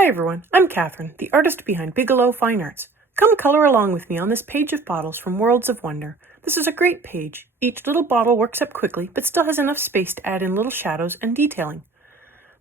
Hi everyone, I'm Catherine, the artist behind Bigelow Fine Arts. Come color along with me on this page of bottles from Worlds of Wonder. This is a great page. Each little bottle works up quickly, but still has enough space to add in little shadows and detailing.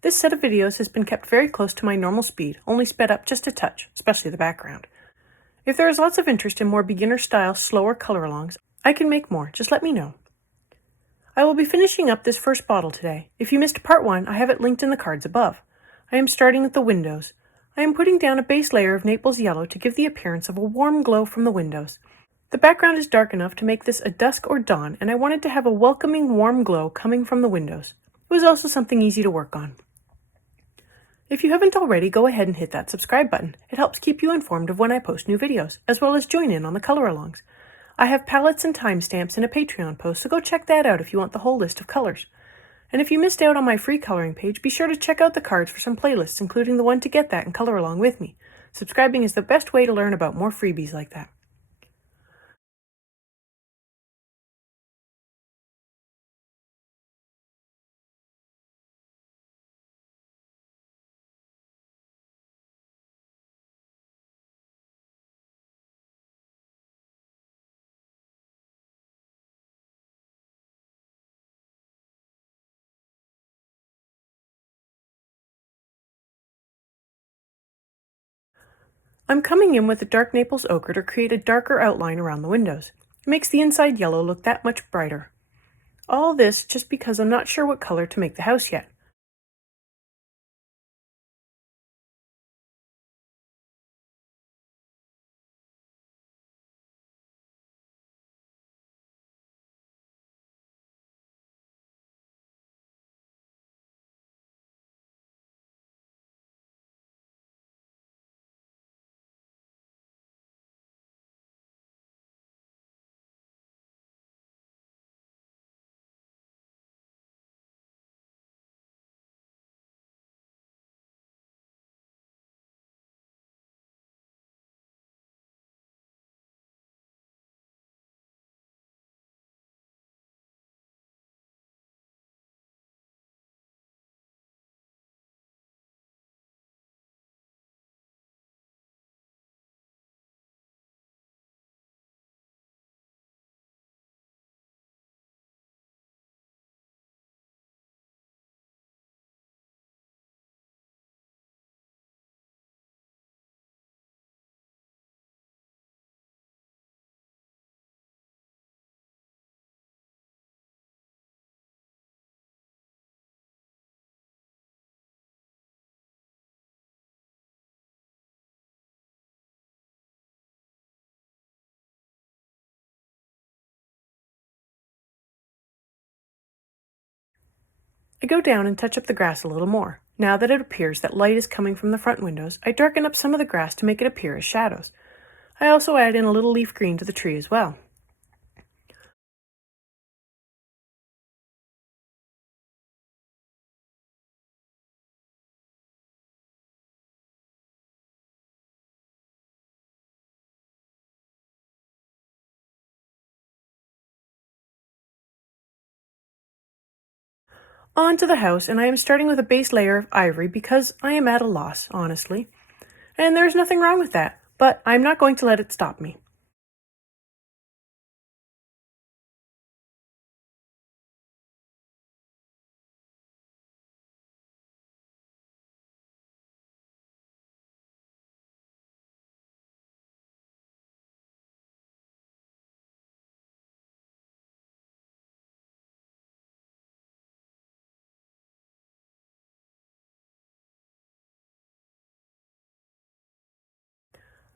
This set of videos has been kept very close to my normal speed, only sped up just a touch, especially the background. If there is lots of interest in more beginner-style, slower color-alongs, I can make more, just let me know. I will be finishing up this first bottle today. If you missed part 1, I have it linked in the cards above. I am starting with the windows. I am putting down a base layer of Naples yellow to give the appearance of a warm glow from the windows. The background is dark enough to make this a dusk or dawn, and I wanted to have a welcoming warm glow coming from the windows. It was also something easy to work on. If you haven't already, go ahead and hit that subscribe button. It helps keep you informed of when I post new videos, as well as join in on the color-alongs. I have palettes and timestamps in a Patreon post, so go check that out if you want the whole list of colors. And if you missed out on my free coloring page, be sure to check out the cards for some playlists, including the one to get that and color along with me. Subscribing is the best way to learn about more freebies like that. I'm coming in with a dark Naples ochre to create a darker outline around the windows. It makes the inside yellow look that much brighter. All this just because I'm not sure what color to make the house yet. I go down and touch up the grass a little more. Now that it appears that light is coming from the front windows, I darken up some of the grass to make it appear as shadows. I also add in a little leaf green to the tree as well. On to the house, and I am starting with a base layer of ivory because I am at a loss, honestly. And there's nothing wrong with that, but I'm not going to let it stop me.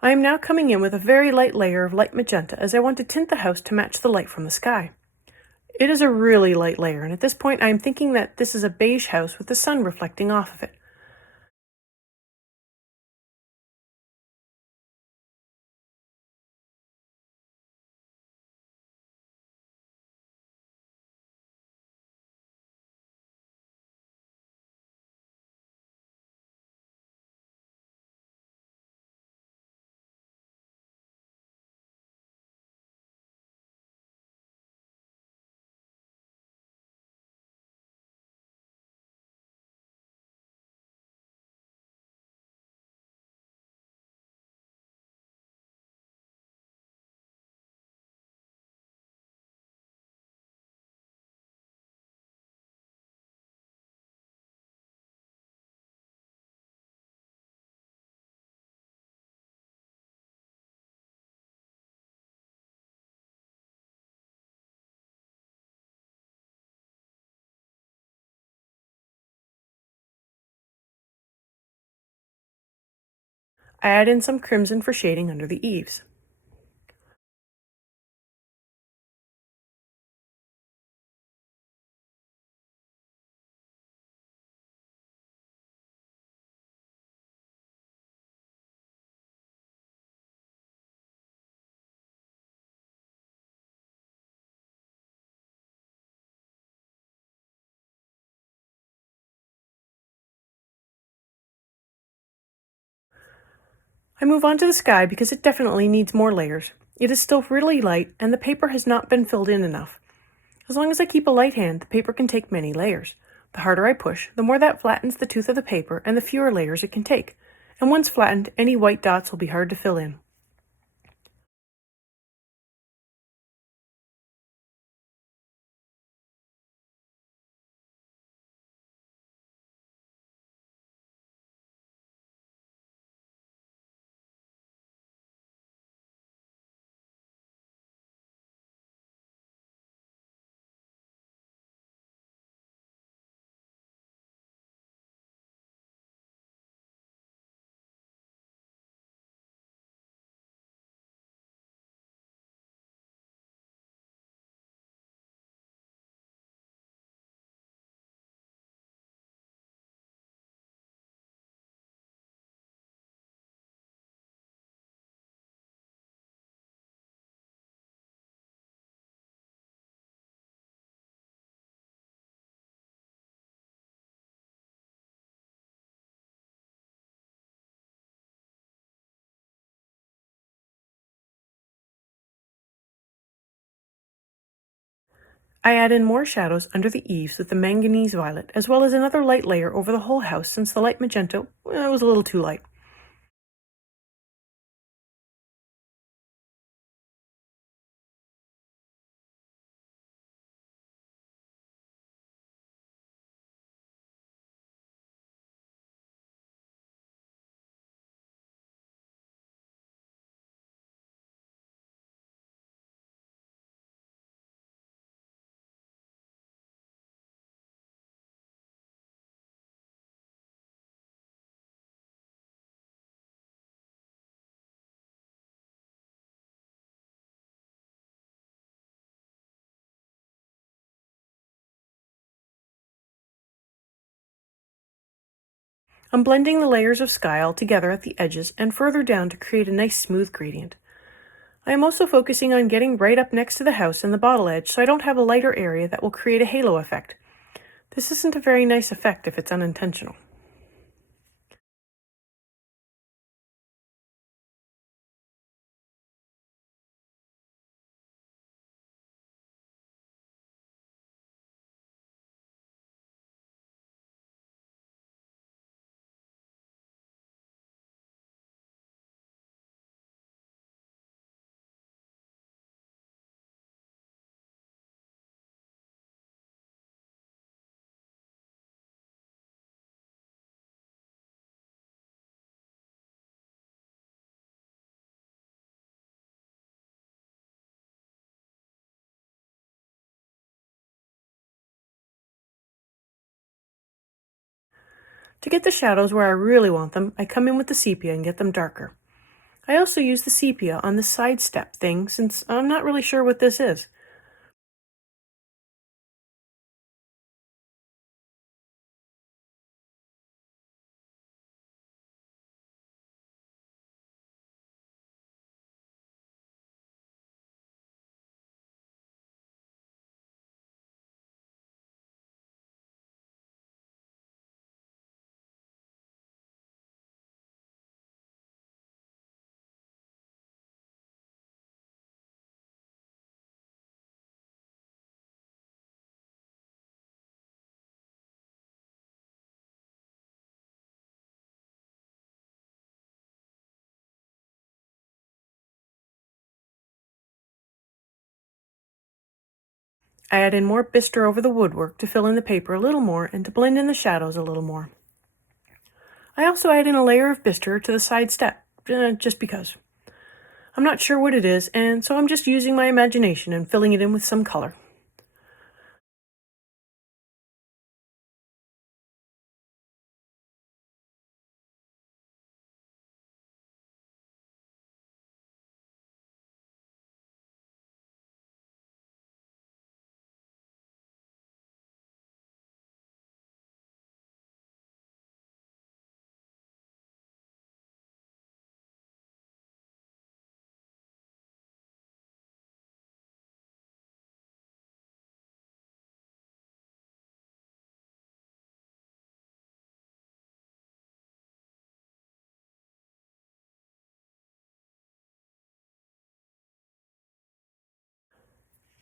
I am now coming in with a very light layer of light magenta as I want to tint the house to match the light from the sky. It is a really light layer, and at this point I am thinking that this is a beige house with the sun reflecting off of it. I add in some crimson for shading under the eaves. I move on to the sky because it definitely needs more layers. It is still really light and the paper has not been filled in enough. As long as I keep a light hand, the paper can take many layers. The harder I push, the more that flattens the tooth of the paper and the fewer layers it can take. And once flattened, any white dots will be hard to fill in. I add in more shadows under the eaves with the manganese violet, as well as another light layer over the whole house since the light magenta was a little too light. I'm blending the layers of sky all together at the edges and further down to create a nice smooth gradient. I am also focusing on getting right up next to the house and the bottle edge so I don't have a lighter area that will create a halo effect. This isn't a very nice effect if it's unintentional. To get the shadows where I really want them, I come in with the sepia and get them darker. I also use the sepia on the side step thing since I'm not really sure what this is. I add in more bistre over the woodwork to fill in the paper a little more and to blend in the shadows a little more. I also add in a layer of bistre to the side step, just because. I'm not sure what it is, and so I'm just using my imagination and filling it in with some color.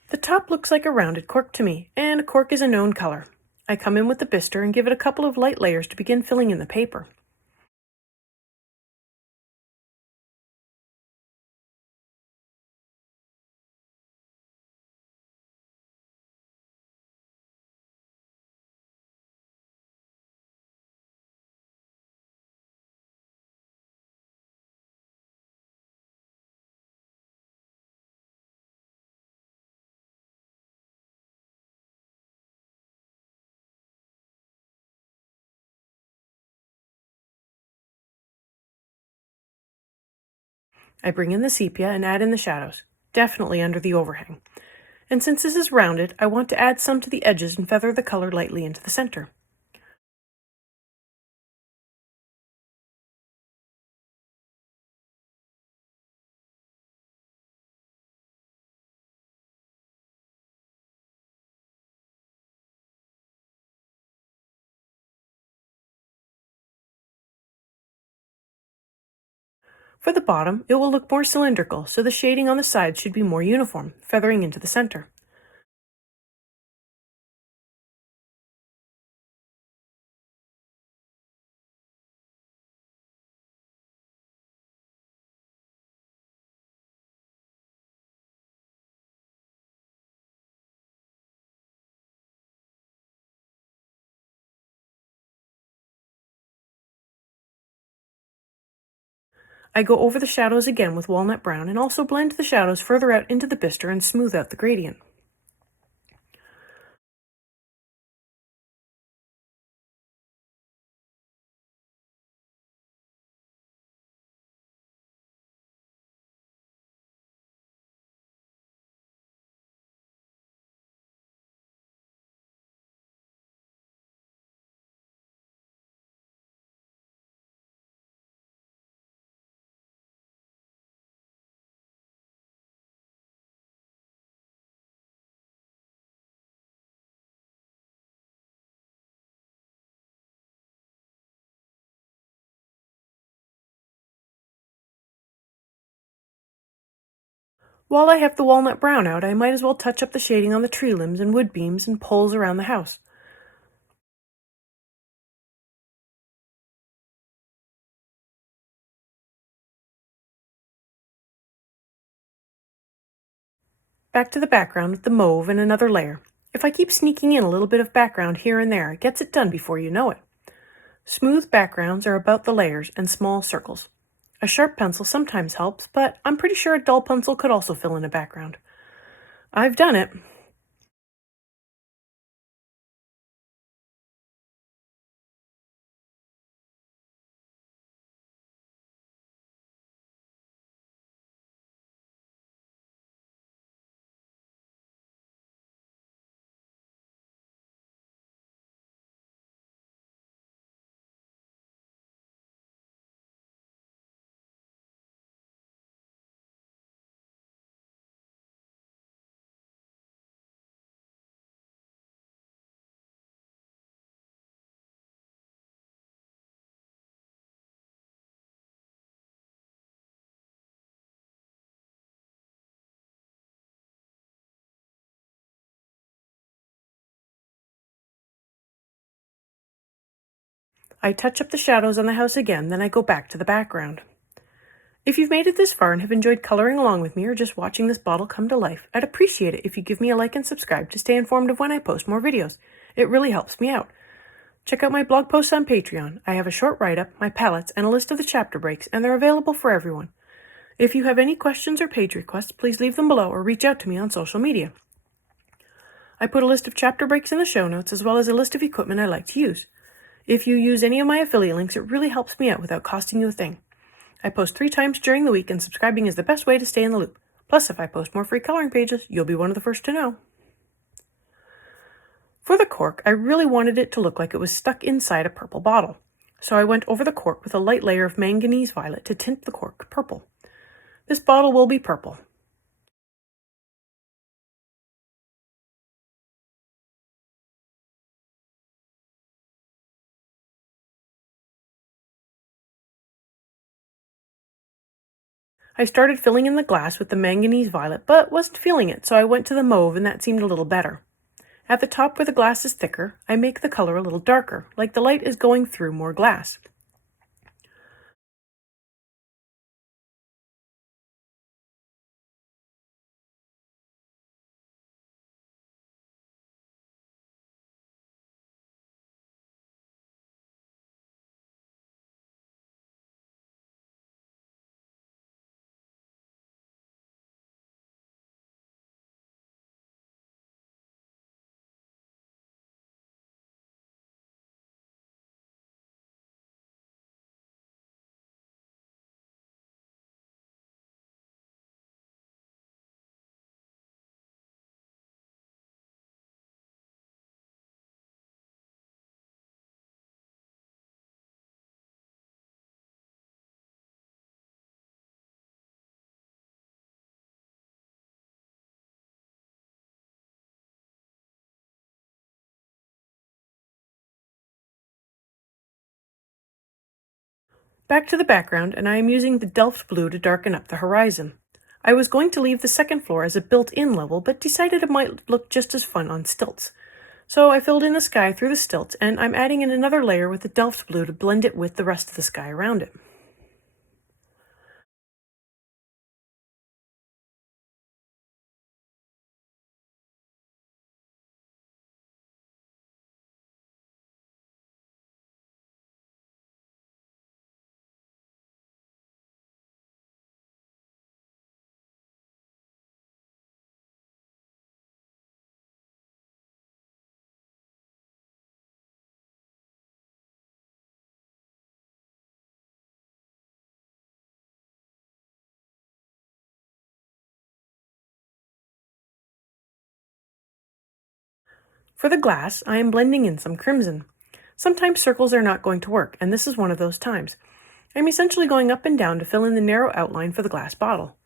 The top looks like a rounded cork to me, and a cork is a known color. I come in with the bistre and give it a couple of light layers to begin filling in the paper. I bring in the sepia and add in the shadows, definitely under the overhang. And since this is rounded, I want to add some to the edges and feather the color lightly into the center. For the bottom, it will look more cylindrical, so the shading on the sides should be more uniform, feathering into the center. I go over the shadows again with walnut brown and also blend the shadows further out into the bistre and smooth out the gradient. While I have the walnut brown out, I might as well touch up the shading on the tree limbs and wood beams and poles around the house. Back to the background with the mauve and another layer. If I keep sneaking in a little bit of background here and there, it gets it done before you know it. Smooth backgrounds are about the layers and small circles. A sharp pencil sometimes helps, but I'm pretty sure a dull pencil could also fill in a background. I've done it. I touch up the shadows on the house again, then I go back to the background. If you've made it this far and have enjoyed coloring along with me or just watching this bottle come to life, I'd appreciate it if you give me a like and subscribe to stay informed of when I post more videos. It really helps me out. Check out my blog posts on Patreon. I have a short write-up, my palettes, and a list of the chapter breaks, and they're available for everyone. If you have any questions or page requests, please leave them below or reach out to me on social media. I put a list of chapter breaks in the show notes as well as a list of equipment I like to use. If you use any of my affiliate links, it really helps me out without costing you a thing. I post 3 times during the week, and subscribing is the best way to stay in the loop. Plus, if I post more free coloring pages, you'll be one of the first to know. For the cork, I really wanted it to look like it was stuck inside a purple bottle. So I went over the cork with a light layer of manganese violet to tint the cork purple. This bottle will be purple. I started filling in the glass with the manganese violet, but wasn't feeling it, so I went to the mauve, and that seemed a little better. At the top where the glass is thicker, I make the color a little darker, like the light is going through more glass. Back to the background, and I am using the Delft blue to darken up the horizon. I was going to leave the second floor as a built-in level, but decided it might look just as fun on stilts. So I filled in the sky through the stilts, and I'm adding in another layer with the Delft blue to blend it with the rest of the sky around it. For the glass, I am blending in some crimson. Sometimes circles are not going to work, and this is one of those times. I'm essentially going up and down to fill in the narrow outline for the glass bottle.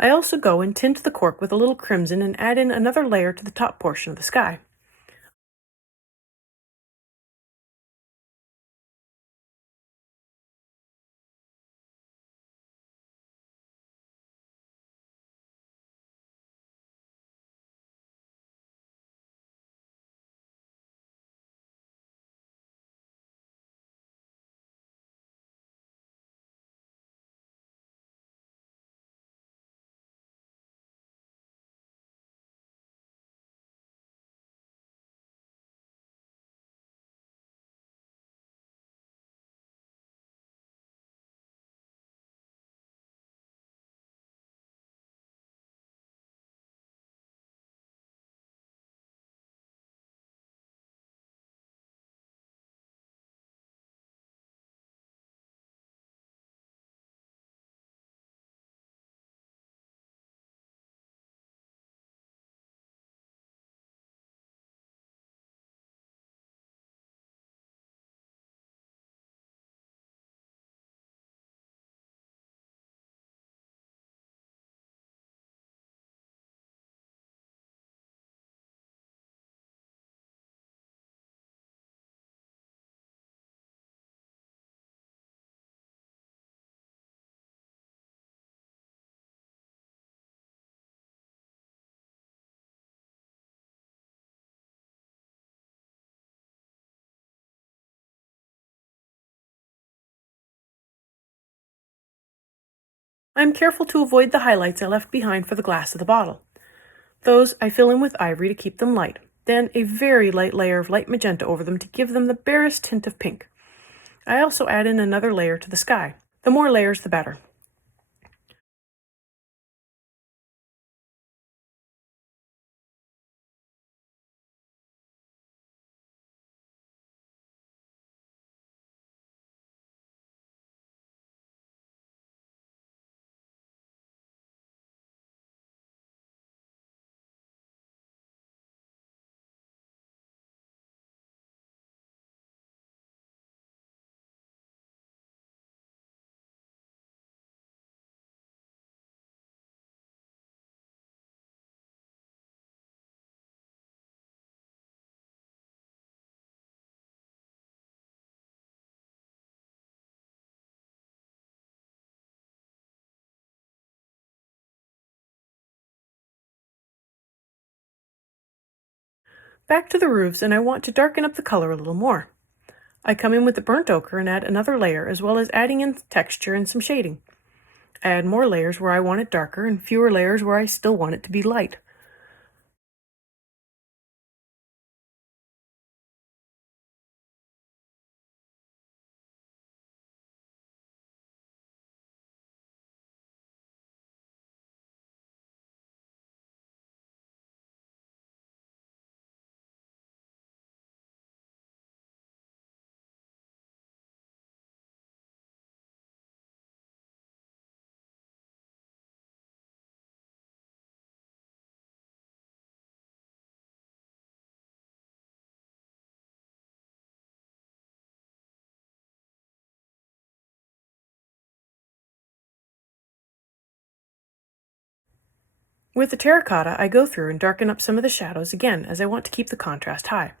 I also go and tint the cork with a little crimson and add in another layer to the top portion of the sky. I am careful to avoid the highlights I left behind for the glass of the bottle. Those I fill in with ivory to keep them light, then a very light layer of light magenta over them to give them the barest tint of pink. I also add in another layer to the sky. The more layers, the better. Back to the roofs, and I want to darken up the color a little more. I come in with the burnt ochre and add another layer, as well as adding in texture and some shading. I add more layers where I want it darker and fewer layers where I still want it to be light. With the terracotta, I go through and darken up some of the shadows again, as I want to keep the contrast high.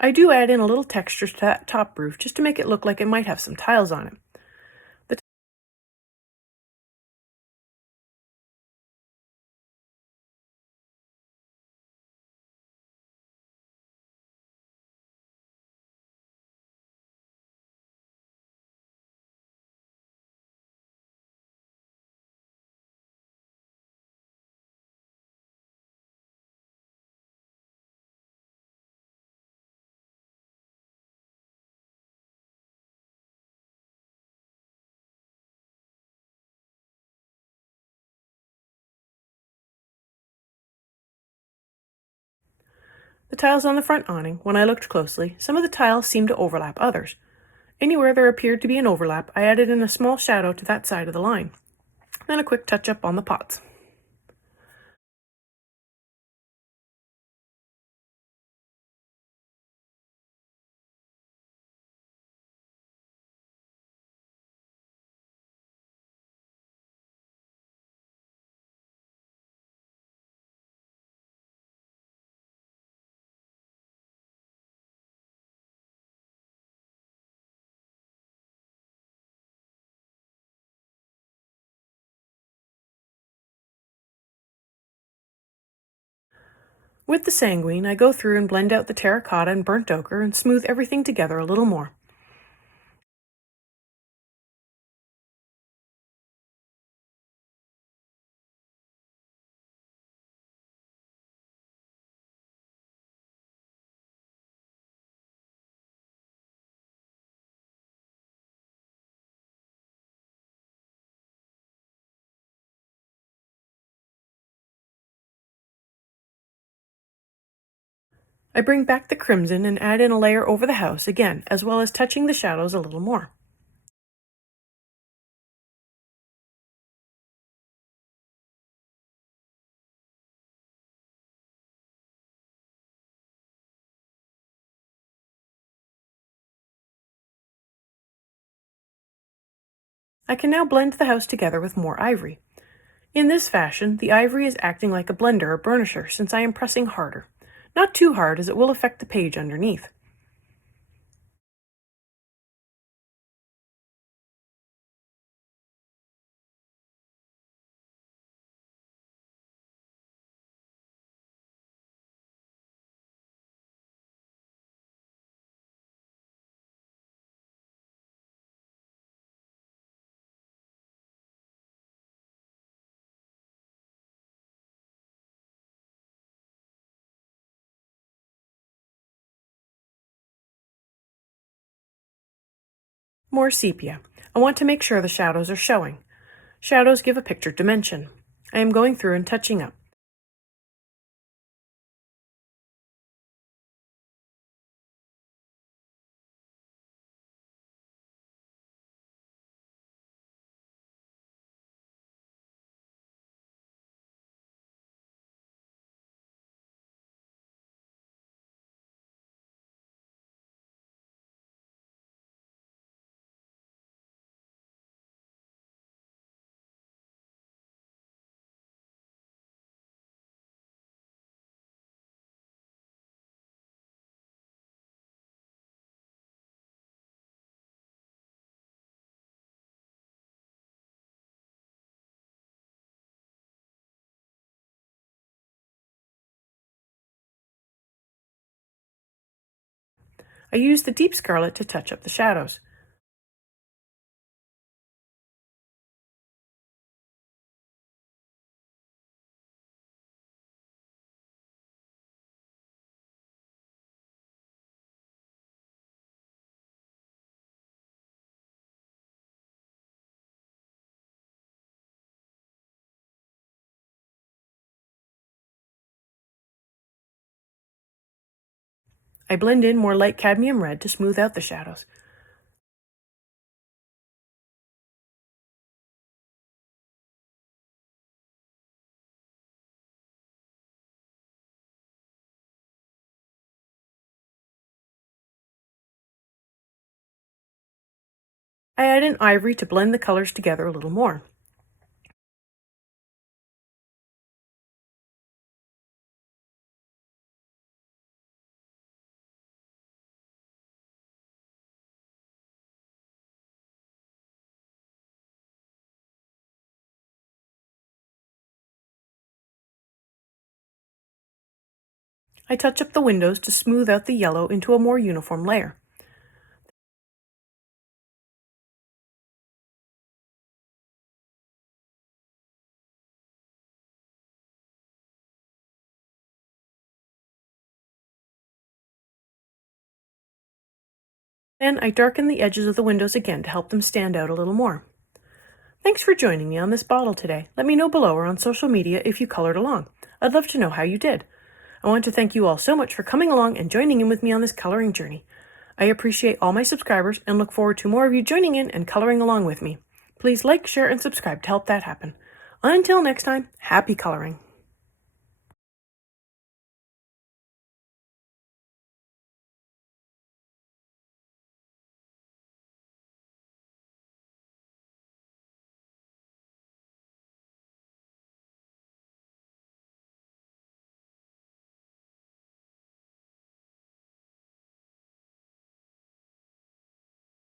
I do add in a little texture to that top roof just to make it look like it might have some tiles on it. The tiles on the front awning, when I looked closely, some of the tiles seemed to overlap others. Anywhere there appeared to be an overlap, I added in a small shadow to that side of the line. Then a quick touch-up on the pots. With the sanguine, I go through and blend out the terracotta and burnt ochre and smooth everything together a little more. I bring back the crimson and add in a layer over the house again, as well as touching the shadows a little more. I can now blend the house together with more ivory. In this fashion, the ivory is acting like a blender or burnisher since I am pressing harder. Not too hard, as it will affect the page underneath. More sepia. I want to make sure the shadows are showing. Shadows give a picture dimension. I am going through and touching up. I used the deep scarlet to touch up the shadows. I blend in more light cadmium red to smooth out the shadows. I add in ivory to blend the colors together a little more. I touch up the windows to smooth out the yellow into a more uniform layer. Then I darken the edges of the windows again to help them stand out a little more. Thanks for joining me on this bottle today. Let me know below or on social media if you colored along. I'd love to know how you did. I want to thank you all so much for coming along and joining in with me on this coloring journey. I appreciate all my subscribers and look forward to more of you joining in and coloring along with me. Please like, share, and subscribe to help that happen. Until next time, happy coloring.